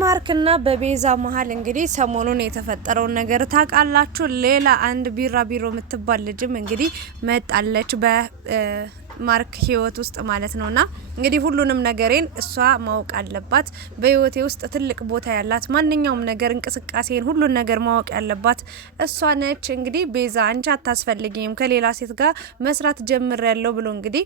በማርክና በቤዛ መሃል እንግዲህ ሰሞኑን የተፈጠረው ነገር ታውቃላችሁ። ሌላ አንድ ቢራቢሮ የምትባል ልጅም እንግዲህ መጣለች በማርክ ህይወት ውስጥ ማለት ነውና እንግዲህ ሁሉንም ነገሬን እሷ ማወቅ አለባት። በህይወቴ ውስጥ ትልቅ ቦታ ያላት ማንኛውም ነገር እንቅስቃሴን ሁሉን ነገር ማወቅ ያለባት እሷ ነች። እንግዲህ ቤዛ አንቺ አታስፈልጊም ከሌላ ሴት ጋር መስራት ጀምሬያለሁ ብሎ እንግዲህ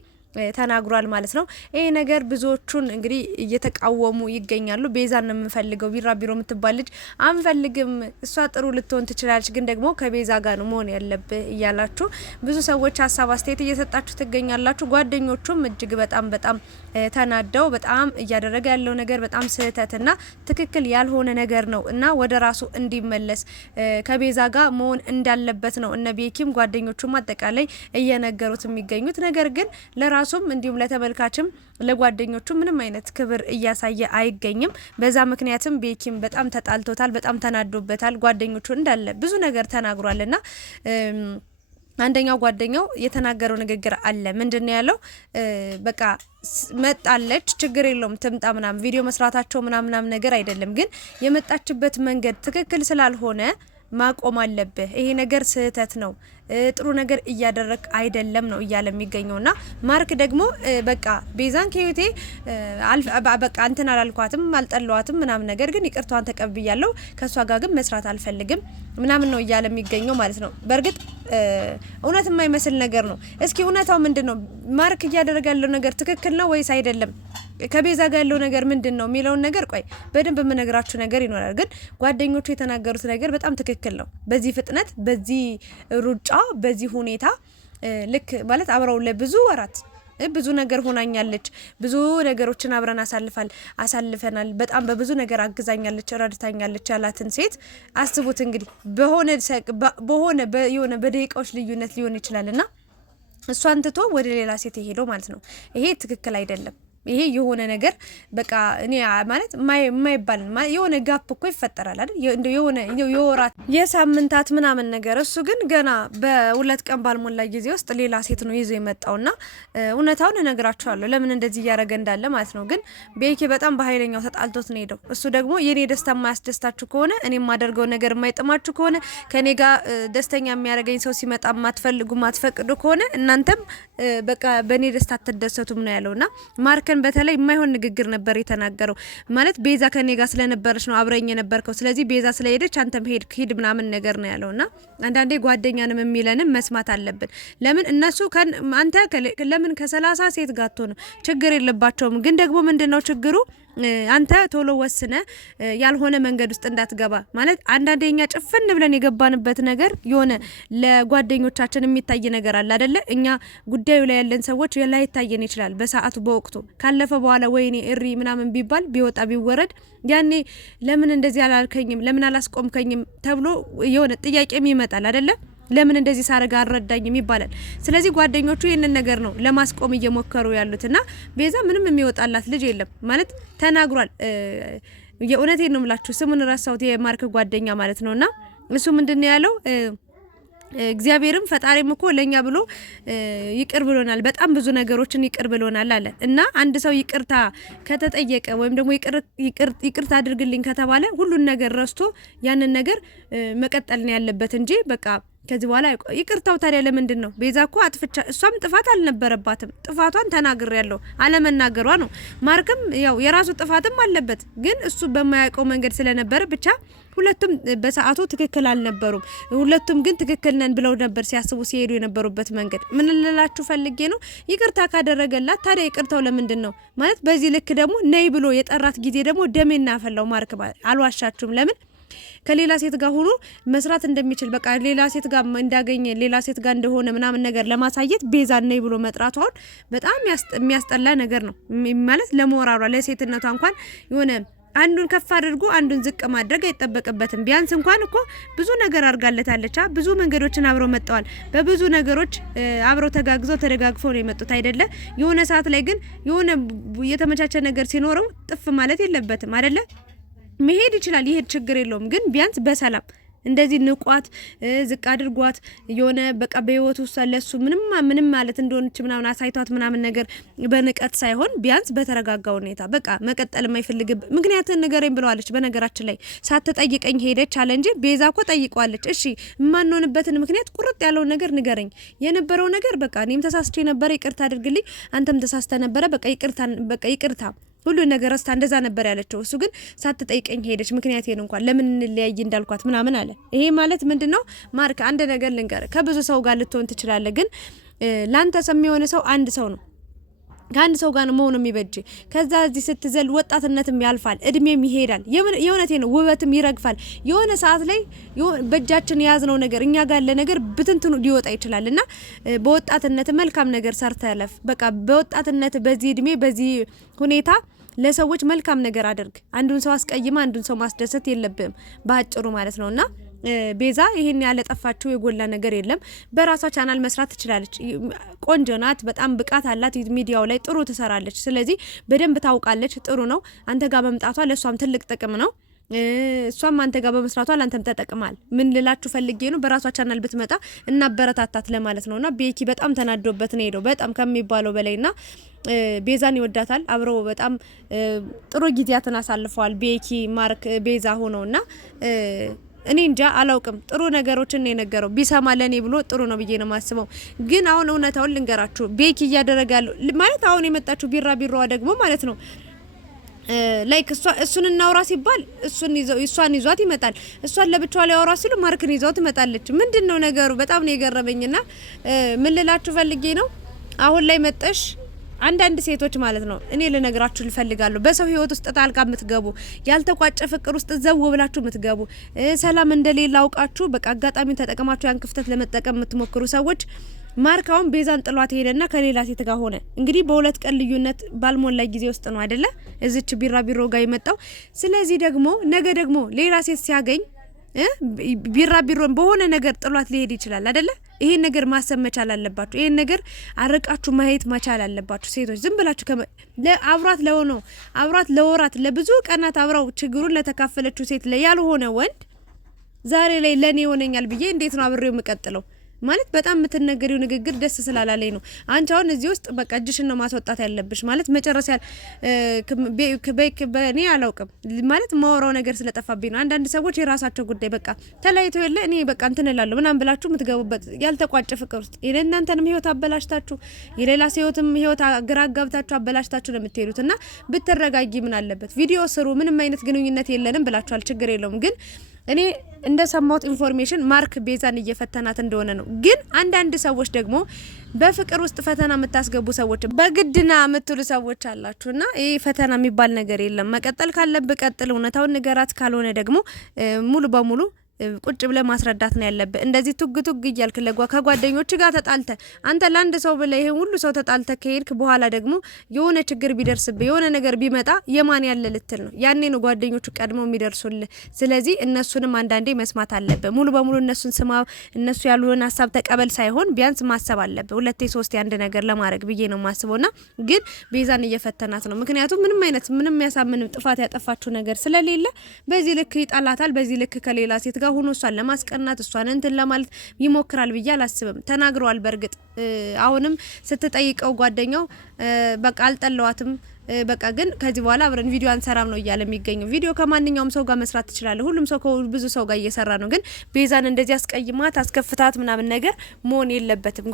ተናግሯል ማለት ነው። ይሄ ነገር ብዙዎቹን እንግዲህ እየተቃወሙ ይገኛሉ። ቤዛን ነው የምንፈልገው፣ ቢራቢሮ የምትባል ልጅ አንፈልግም፣ እሷ ጥሩ ልትሆን ትችላለች፣ ግን ደግሞ ከቤዛ ጋር ነው መሆን ያለብህ እያላችሁ ብዙ ሰዎች ሀሳብ አስተያየት እየሰጣችሁ ትገኛላችሁ። ጓደኞቹም እጅግ በጣም ተናደው በጣም እያደረገ ያለው ነገር በጣም ስህተትና ትክክል ያልሆነ ነገር ነው እና ወደ ራሱ እንዲመለስ ከቤዛ ጋር መሆን እንዳለበት ነው እነ ቤኪም ጓደኞቹም አጠቃላይ እየነገሩት የሚገኙት። ነገር ግን ለራሱም እንዲሁም ለተመልካችም ለጓደኞቹ ምንም አይነት ክብር እያሳየ አይገኝም። በዛ ምክንያትም ቤኪም በጣም ተጣልቶታል፣ በጣም ተናዶበታል። ጓደኞቹ እንዳለ ብዙ ነገር ተናግሯልና አንደኛው ጓደኛው የተናገረው ንግግር አለ። ምንድነው ያለው? በቃ መጣለች ችግር የለውም ትምጣ ምናም ቪዲዮ መስራታቸው ምናም ነገር አይደለም፣ ግን የመጣችበት መንገድ ትክክል ስላልሆነ ማቆም አለብህ። ይሄ ነገር ስህተት ነው፣ ጥሩ ነገር እያደረክ አይደለም ነው እያለ የሚገኘውና ማርክ ደግሞ በቃ ቤዛን ከህይወቴ በቃ እንትን አላልኳትም አልጠለዋትም ምናም ነገር ግን ይቅርታዋን ተቀብያለሁ፣ ከሷ ጋር ግን መስራት አልፈልግም ምናምን ነው እያለ የሚገኘው ማለት ነው። በእርግጥ እውነት የማይመስል ነገር ነው። እስኪ እውነታው ምንድነው? ማርክ እያደረገ ያለው ነገር ትክክል ነው ወይስ አይደለም? ከቤዛ ጋር ያለው ነገር ምንድነው የሚለውን ነገር ቆይ በደንብ የምነግራችሁ ነገር ይኖራል። ግን ጓደኞቹ የተናገሩት ነገር በጣም ትክክል ነው። በዚህ ፍጥነት፣ በዚህ ሩጫ፣ በዚህ ሁኔታ ልክ ማለት አብረው ለብዙ ወራት ብዙ ነገር ሆናኛለች፣ ብዙ ነገሮችን አብረን አሳልፈናል፣ በጣም በብዙ ነገር አግዛኛለች፣ ረድታኛለች ያላትን ሴት አስቡት እንግዲህ በሆነ በደቂቃዎች ልዩነት ሊሆን ይችላልና እሷን ትቶ ወደ ሌላ ሴት ሄደው ማለት ነው። ይሄ ትክክል አይደለም። ይሄ የሆነ ነገር በቃ እኔ ማለት የማይባል የሆነ ጋፕ እኮ ይፈጠራል አይደል? የሆነ የወራት የሳምንታት ምናምን ነገር። እሱ ግን ገና በሁለት ቀን ባልሞላ ጊዜ ውስጥ ሌላ ሴት ነው ይዞ የመጣውና እውነታውን እነግራችኋለሁ ለምን እንደዚህ እያደረገ እንዳለ ማለት ነው። ግን ቤኪ በጣም በኃይለኛው ተጣልቶት ነው ሄደው። እሱ ደግሞ የኔ ደስታ የማያስደስታችሁ ከሆነ እኔ የማደርገው ነገር የማይጥማችሁ ከሆነ ከኔ ጋር ደስተኛ የሚያደርገኝ ሰው ሲመጣ ማትፈቅዱ ከሆነ እናንተም በቃ በኔ ደስታ አትደሰቱም ነው ያለውና ማርክ በተለይ የማይሆን ንግግር ነበር የተናገረው። ማለት ቤዛ ከኔ ጋር ስለነበረች ነው አብረኝ የነበርከው፣ ስለዚህ ቤዛ ስለሄደች አንተም ሂድ ምናምን ነገር ነው ያለውና አንዳንዴ ጓደኛንም የሚለንም መስማት አለብን። ለምን እነሱ አንተ ለምን ከ30 ሴት ጋር ነው ችግር የለባቸውም። ግን ደግሞ ምንድነው ችግሩ? አንተ ቶሎ ወስነ ያልሆነ መንገድ ውስጥ እንዳትገባ ማለት አንዳንዴኛ ጭፍን ብለን የገባንበት ነገር የሆነ ለጓደኞቻችን የሚታይ ነገር አለ አይደለ? እኛ ጉዳዩ ላይ ያለን ሰዎች ላይታየን ይችላል በሰዓቱ በወቅቱ። ካለፈ በኋላ ወይኔ እሪ ምናምን ቢባል ቢወጣ ቢወረድ ያኔ ለምን እንደዚህ አላልከኝም ለምን አላስቆምከኝም ተብሎ የሆነ ጥያቄም ይመጣል አይደለ? ለምን እንደዚህ ሳረጋ አረዳኝም ይባላል። ስለዚህ ጓደኞቹ ይሄንን ነገር ነው ለማስቆም እየሞከሩ ያሉትና ቤዛ ምንም የሚወጣላት ልጅ የለም ማለት ተናግሯል። የእውነቴን ነው የምላችሁ ስሙን ራሳውት የማርክ ጓደኛ ማለት ነውና እሱ ምንድነው ያለው? እግዚአብሔርም ፈጣሪም እኮ ለኛ ብሎ ይቅር ብሎናል፣ በጣም ብዙ ነገሮችን ይቅር ብሎናል አለ እና አንድ ሰው ይቅርታ ከተጠየቀ ወይም ደግሞ ይቅርታ አድርግልኝ ከተባለ ሁሉን ነገር ረስቶ ያንን ነገር መቀጠል ነው ያለበት እንጂ በቃ ከዚህ በኋላ ይቅርታው ታዲያ ለምንድን ነው? ቤዛ እኮ አጥፍቻ እሷም ጥፋት አልነበረባትም። ጥፋቷን ተናግሬያለሁ አለመናገሯ ነው። ማርክም ያው የራሱ ጥፋትም አለበት፣ ግን እሱ በማያውቀው መንገድ ስለነበረ ብቻ ሁለቱም በሰዓቱ ትክክል አልነበሩም። ሁለቱም ግን ትክክል ነን ብለው ነበር ሲያስቡ ሲሄዱ የነበሩበት መንገድ። ምን ልላችሁ ፈልጌ ነው? ይቅርታ ካደረገላት ታዲያ ይቅርታው ለምንድን ነው ማለት? በዚህ ልክ ደግሞ ነይ ብሎ የጠራት ጊዜ ደግሞ ደሜና ፈላው ማርክ አልዋሻችሁም። ለምን ከሌላ ሴት ጋር ሆኖ መስራት እንደሚችል በቃ ሌላ ሴት ጋር እንዳገኘ ሌላ ሴት ጋር እንደሆነ ምናምን ነገር ለማሳየት ቤዛ ነይ ብሎ መጥራቱ አሁን በጣም የሚያስጠላ ነገር ነው ማለት ለሞራሯ ለሴትነቷ እንኳን የሆነ አንዱን ከፍ አድርጎ አንዱን ዝቅ ማድረግ አይጠበቅበትም። ቢያንስ እንኳን እኮ ብዙ ነገር አርጋለታለች። ብዙ መንገዶችን አብረው መጣዋል። በብዙ ነገሮች አብረው ተጋግዘው ተደጋግፈው ነው የመጡት አይደለ? የሆነ ሰዓት ላይ ግን የሆነ የተመቻቸ ነገር ሲኖረው ጥፍ ማለት የለበትም አይደለ? መሄድ ይችላል፣ ይሄድ ችግር የለውም። ግን ቢያንስ በሰላም እንደዚህ ንቋት ዝቅ አድርጓት የሆነ በቃ በህይወት ውስጥ ለሱ ምንም ማለት እንደሆነች ምናምን አሳይቷት ምናምን ነገር በንቀት ሳይሆን ቢያንስ በተረጋጋ ሁኔታ በቃ መቀጠል የማይፈልግ ምክንያቱም ንገረኝ ብለዋለች። በነገራችን ላይ ሳትጠይቀኝ ሄደች አለ እንጂ ቤዛ እኮ ጠይቀዋለች። እሺ የማንሆንበትን ምክንያት ቁርጥ ያለው ነገር ንገረኝ፣ የነበረው ነገር በቃ እኔም ተሳስቼ ነበረ ይቅርታ አድርግልኝ፣ አንተም ተሳስተ ነበረ በቃ ይቅርታ ሁሉ ነገር ረስታ እንደዛ ነበር ያለችው። እሱ ግን ሳትጠይቀኝ ሄደች። ምክንያቴን እንኳን ለምን እንለያይ እንዳልኳት ምናምን አለ። ይሄ ማለት ምንድነው? ማርክ አንድ ነገር ልንገር፣ ከብዙ ሰው ጋር ልትሆን ትችላለህ፣ ግን ላንተ ሰው የሚሆነ ሰው አንድ ሰው ነው። ከአንድ ሰው ጋር ነው መሆኑ የሚበጅ። ከዛ እዚህ ስትዘል ወጣትነትም ያልፋል፣ እድሜም ይሄዳል። የእውነቴ ነው፣ ውበትም ይረግፋል። የሆነ ሰዓት ላይ በእጃችን የያዝነው ነገር እኛ ጋር ያለ ነገር ብትንትኑ ሊወጣ ይችላል እና በወጣትነት መልካም ነገር ሰርተለፍ። በቃ በወጣትነት በዚህ እድሜ በዚህ ሁኔታ ለሰዎች መልካም ነገር አድርግ። አንዱን ሰው አስቀይማ አንዱን ሰው ማስደሰት የለብም ባጭሩ ማለት ነውና ቤዛ ይሄን ያለ ጠፋችሁ የጎላ ነገር የለም። በራሷ ቻናል መስራት ትችላለች። ቆንጆ ናት፣ በጣም ብቃት አላት፣ ሚዲያው ላይ ጥሩ ትሰራለች። ስለዚህ በደንብ ታውቃለች። ጥሩ ነው። አንተ ጋር መምጣቷ ለሷም ትልቅ ጥቅም ነው። እሷም አንተ ጋር በመስራቷ ላንተም ተጠቅማል። ምን ልላችሁ ፈልጌ ነው፣ በራሷ ቻናል ብትመጣ እናበረታታት ለማለት ነውና ቤኪ በጣም ተናዶበት ነው ሄደው በጣም ከሚባለው በላይና ቤዛን ይወዳታል። አብረው በጣም ጥሩ ጊዜያትን አሳልፈዋል። ቤኪ ማርክ ቤዛ ሆነውና እኔ እንጃ አላውቅም። ጥሩ ነገሮችን ነው የነገረው። ቢሰማ ለኔ ብሎ ጥሩ ነው ብዬ ነው ማስበው። ግን አሁን እውነታውን ልንገራችሁ፣ ቤኪ እያደረጋለው ማለት አሁን የመጣችሁ ቢራቢሮዋ ደግሞ ማለት ነው ላይክ እሱን እናውራ ሲባል እሷን ይዟት ይመጣል። እሷን ለብቻዋ ላይ አውራ ሲሉ ማርክን ይዟት ትመጣለች። ምንድነው ነገሩ? በጣም ነው የገረመኝና ምን ልላችሁ ፈልጌ ነው አሁን ላይ መጠሽ አንዳንድ ሴቶች ማለት ነው እኔ ልነግራችሁ ልፈልጋለሁ። በሰው ህይወት ውስጥ ጣልቃ የምትገቡ ያልተቋጨ ፍቅር ውስጥ ዘው ብላችሁ የምትገቡ ሰላም እንደሌላ አውቃችሁ በቃ አጋጣሚ ተጠቅማችሁ ያን ክፍተት ለመጠቀም የምትሞክሩ ሰዎች ማርካውን ቤዛን ጥሏት ሄደና ከሌላ ሴት ጋር ሆነ። እንግዲህ በሁለት ቀን ልዩነት ባልሞላ ጊዜ ውስጥ ነው አይደለ እዚች ቢራቢሮ ጋር የመጣው። ስለዚህ ደግሞ ነገ ደግሞ ሌላ ሴት ሲያገኝ ቢራቢሮን በሆነ ነገር ጥሏት ሊሄድ ይችላል አይደለ? ይሄን ነገር ማሰብ መቻል አለባችሁ። ይሄን ነገር አረቃችሁ ማየት መቻል አለባችሁ። ሴቶች ዝም ብላችሁ አብራት ለወራት ለብዙ ቀናት አብራው ችግሩን ለተካፈለችው ሴት ላይ ያልሆነ ወንድ ዛሬ ላይ ለኔ ይሆነኛል ብዬ እንዴት ነው አብሬው የምቀጥለው? ማለት በጣም የምትነገሪው ንግግር ደስ ስላላለኝ ነው። አንቺ አሁን እዚህ ውስጥ በቃ እጅሽን ነው ማስወጣት ያለብሽ። ማለት መጨረሻ በእኔ አላውቅም ማለት ማወራው ነገር ስለጠፋብኝ ነው። አንዳንድ ሰዎች የራሳቸው ጉዳይ በቃ ተለያይተው የለ እኔ በቃ እንትን እላለሁ ምናምን ብላችሁ የምትገቡበት ያልተቋጨ ፍቅር ውስጥ የእናንተንም ህይወት አበላሽታችሁ የሌላ ህይወትም ህይወት ግራ አጋብታችሁ አበላሽታችሁ ነው የምትሄዱት። እና ብትረጋጊ ምን አለበት? ቪዲዮ ስሩ፣ ምንም አይነት ግንኙነት የለንም ብላችኋል፣ ችግር የለውም። ግን እኔ እንደሰማሁት ኢንፎርሜሽን ማርክ ቤዛን እየፈተናት እንደሆነ ነው። ግን አንዳንድ ሰዎች ደግሞ በፍቅር ውስጥ ፈተና የምታስገቡ ሰዎች በግድና የምትሉ ሰዎች አላችሁና ይሄ ፈተና የሚባል ነገር የለም። መቀጠል ካለብህ ቀጥል፣ እውነታውን ንገራት። ካልሆነ ደግሞ ሙሉ በሙሉ ቁጭ ብለ ማስረዳት ነው ያለብህ። እንደዚህ ቱግ እያልክ ከጓደኞች ጋር ተጣልተ አንተ ለአንድ ሰው ብለ ይሄን ሁሉ ሰው ተጣልተ ከሄድክ በኋላ ደግሞ የሆነ ችግር ቢደርስብህ የሆነ ነገር ቢመጣ የማን ያለ ልትል ነው? ያኔ ነው ጓደኞቹ ቀድመው የሚደርሱልህ። ስለዚህ እነሱንም አንዳንዴ መስማት አለብህ። ሙሉ በሙሉ እነሱን ስማ፣ እነሱ ያሉን ሀሳብ ተቀበል ሳይሆን ቢያንስ ማሰብ አለብህ። ሁለቴ ሶስቴ አንድ ነገር ለማድረግ ብዬ ነው ማስበውና ግን ቤዛን እየፈተናት ነው። ምክንያቱም ምንም ያሳምን ጥፋት ያጠፋችው ነገር ስለሌለ በዚህ ልክ ይጣላታል። በዚህ ልክ ከሌላ ሴት ጋር ሆኖ እሷን ለማስቀናት እሷን እንትን ለማለት ይሞክራል ብዬ አላስብም። ተናግረዋል። በእርግጥ አሁንም ስትጠይቀው ጓደኛው በቃ አልጠለዋትም፣ በቃ ግን ከዚህ በኋላ አብረን ቪዲዮ አንሰራም ነው እያለ የሚገኘው። ቪዲዮ ከማንኛውም ሰው ጋር መስራት ትችላለህ። ሁሉም ሰው ብዙ ሰው ጋር እየሰራ ነው። ግን ቤዛን እንደዚህ አስቀይማት አስከፍታት ምናምን ነገር መሆን የለበትም።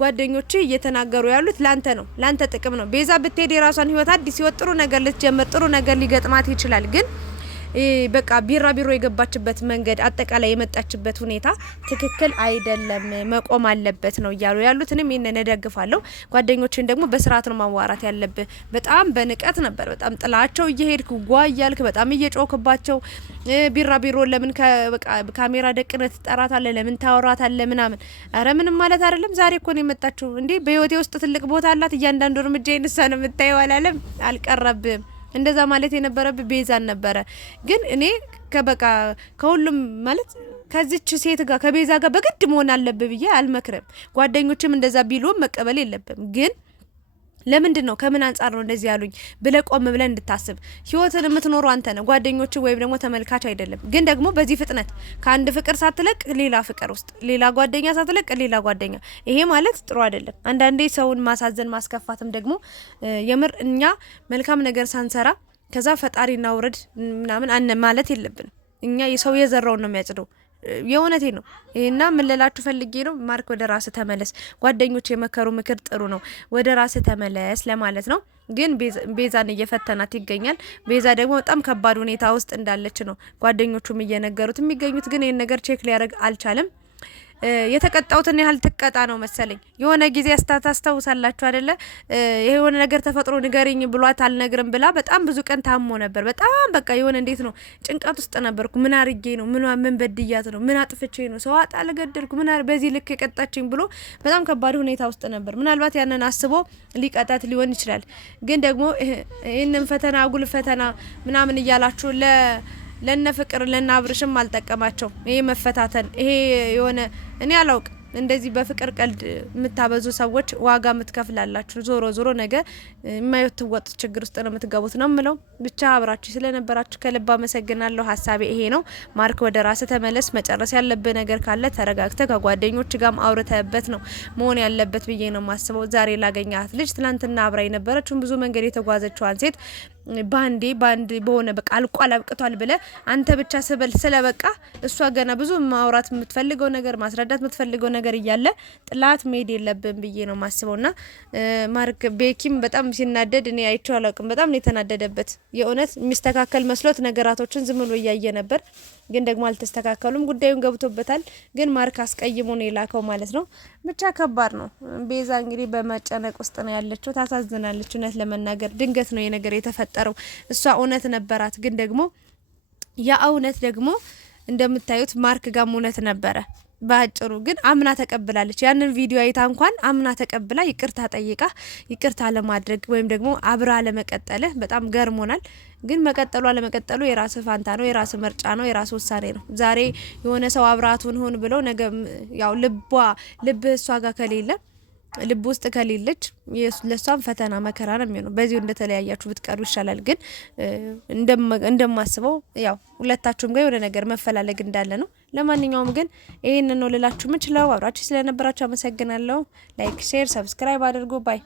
ጓደኞች እየተናገሩ ያሉት ላንተ ነው፣ ላንተ ጥቅም ነው። ቤዛ ብትሄድ የራሷን ህይወት አዲስ ህይወት ጥሩ ነገር ልትጀምር ጥሩ ነገር ሊገጥማት ይችላል። ግን በቃ ቢራቢሮ የገባችበት መንገድ አጠቃላይ የመጣችበት ሁኔታ ትክክል አይደለም፣ መቆም አለበት ነው እያሉ ያሉት። እኔም ይሄንን እደግፋለሁ። ጓደኞችን ደግሞ በስርዓት ነው ማዋራት ያለብህ። በጣም በንቀት ነበር፣ በጣም ጥላቸው እየሄድክ ጓ እያልክ በጣም እየጮክባቸው ቢራቢሮ ለምን ካሜራ ደቅነት ትጠራታለህ? ለምን ታወራታለህ? ምናምን አረ ምንም ማለት አይደለም። ዛሬ እኮ ነው የመጣችው እንዴ! በህይወቴ ውስጥ ትልቅ ቦታ አላት። እያንዳንዱ እርምጃ ይነሳ ነው የምታየው አላለም? አልቀረብም። እንደዛ ማለት የነበረብህ ቤዛን ነበረ። ግን እኔ ከሁሉም ማለት ከዚች ሴት ጋር ከቤዛ ጋር በግድ መሆን አለብህ ብዬ አልመክርም። ጓደኞችም እንደዛ ቢሉም መቀበል የለብም። ግን ለምንድን ነው ከምን አንጻር ነው እንደዚህ ያሉኝ ብለህ ቆም ብለህ እንድታስብ። ህይወትን የምትኖሩ አንተ ነህ፣ ጓደኞች ወይም ደግሞ ተመልካች አይደለም። ግን ደግሞ በዚህ ፍጥነት ከአንድ ፍቅር ሳትለቅ ሌላ ፍቅር ውስጥ፣ ሌላ ጓደኛ ሳትለቅ ሌላ ጓደኛ፣ ይሄ ማለት ጥሩ አይደለም። አንዳንዴ ሰውን ማሳዘን ማስከፋትም ደግሞ የምር እኛ መልካም ነገር ሳንሰራ ከዛ ፈጣሪና ውረድ ምናምን አነ ማለት የለብንም። እኛ የሰው የዘራውን ነው የሚያጭደው። የእውነቴ ነው። ይሄና ምን ልላችሁ ፈልጌ ነው፣ ማርክ ወደ ራስ ተመለስ። ጓደኞች የመከሩ ምክር ጥሩ ነው፣ ወደ ራስ ተመለስ ለማለት ነው። ግን ቤዛን እየፈተናት ይገኛል። ቤዛ ደግሞ በጣም ከባድ ሁኔታ ውስጥ እንዳለች ነው ጓደኞቹም እየነገሩት የሚገኙት። ግን ይሄን ነገር ቼክ ሊያደርግ አልቻለም። የተቀጣውትን ያህል ትቀጣ ነው መሰለኝ። የሆነ ጊዜ ታስታውሳላችሁ አይደለ? የሆነ ነገር ተፈጥሮ ንገሪኝ ብሏት አልነግርም ብላ በጣም ብዙ ቀን ታሞ ነበር። በጣም በቃ የሆነ እንዴት ነው ጭንቀት ውስጥ ነበርኩ። ምን አርጌ ነው? ምን በድያት ነው? ምን አጥፍቼ ነው? ሰው አጣ ለገደልኩ በዚህ ልክ የቀጣችኝ ብሎ በጣም ከባድ ሁኔታ ውስጥ ነበር። ምናልባት ያንን አስቦ ሊቀጣት ሊሆን ይችላል። ግን ደግሞ ይህንን ፈተና አጉል ፈተና ምናምን እያላችሁ ለነ ፍቅር ለነ አብርሽም አልጠቀማቸው። ይሄ መፈታተን ይሄ የሆነ እኔ አላውቅም። እንደዚህ በፍቅር ቀልድ የምታበዙ ሰዎች ዋጋ የምትከፍላላችሁ። ዞሮ ዞሮ ነገ የማይወጥ ችግር ውስጥ ነው የምትገቡት ነው ምለው። ብቻ አብራችሁ ስለነበራችሁ ከልብ አመሰግናለሁ። ሀሳቤ ይሄ ነው። ማርክ ወደ ራስ ተመለስ። መጨረስ ያለብህ ነገር ካለ ተረጋግተ ከጓደኞች ጋርም አውርተህበት ነው መሆን ያለበት ብዬ ነው ማስበው። ዛሬ ላገኛት ልጅ ትናንትና አብራ የነበረችውን ብዙ መንገድ የተጓዘችዋን ሴት ባንዴ በሆነ በቃ አልቋል አብቅቷል ብለ አንተ ብቻ ስለበቃ እሷ ገና ብዙ ማውራት የምትፈልገው ነገር ማስረዳት የምትፈልገው ነገር እያለ ጥላት መሄድ የለብን ብዬ ነው ማስበውና ማርክ ቤኪም በጣም ሲናደድ እኔ አይቼው አላውቅም። በጣም ነው የተናደደበት። የእውነት የሚስተካከል መስሎት ነገራቶችን ዝም ብሎ እያየ ነበር። ግን ደግሞ አልተስተካከሉም። ጉዳዩን ገብቶበታል። ግን ማርክ አስቀይሞ ነው የላከው ማለት ነው። ብቻ ከባድ ነው። ቤዛ እንግዲህ በመጨነቅ ውስጥ ነው ያለችው። ታሳዝናለች። እውነት ለመናገር ድንገት ነው የነገር የተፈጠረው። እሷ እውነት ነበራት። ግን ደግሞ ያ እውነት ደግሞ እንደምታዩት ማርክ ጋም እውነት ነበረ። ባጭሩ ግን አምና ተቀብላለች። ያንን ቪዲዮ አይታ እንኳን አምና ተቀብላ ይቅርታ ጠይቃ ይቅርታ ለማድረግ ወይም ደግሞ አብራ ለመቀጠል በጣም ገርሞናል። ግን መቀጠሉ አለመቀጠሉ የራስ ፋንታ ነው፣ የራስ ምርጫ ነው፣ የራስ ውሳኔ ነው። ዛሬ የሆነ ሰው አብራቱን ሆን ብለው ነገ ያው ልብ እሷ ጋር ከሌለ ልብ ውስጥ ከሌለች ለሷም ፈተና መከራ ነው የሚሆነው። በዚሁ እንደተለያያችሁ ብትቀሩ ይሻላል። ግን እንደማስበው ያው ሁለታችሁም ጋር የሆነ ነገር መፈላለግ እንዳለ ነው። ለማንኛውም ግን ይሄን ነው ልላችሁ የምችለው። አብራችሁ ስለነበራችሁ አመሰግናለሁ። ላይክ፣ ሼር፣ ሰብስክራይብ አድርጉ። ባይ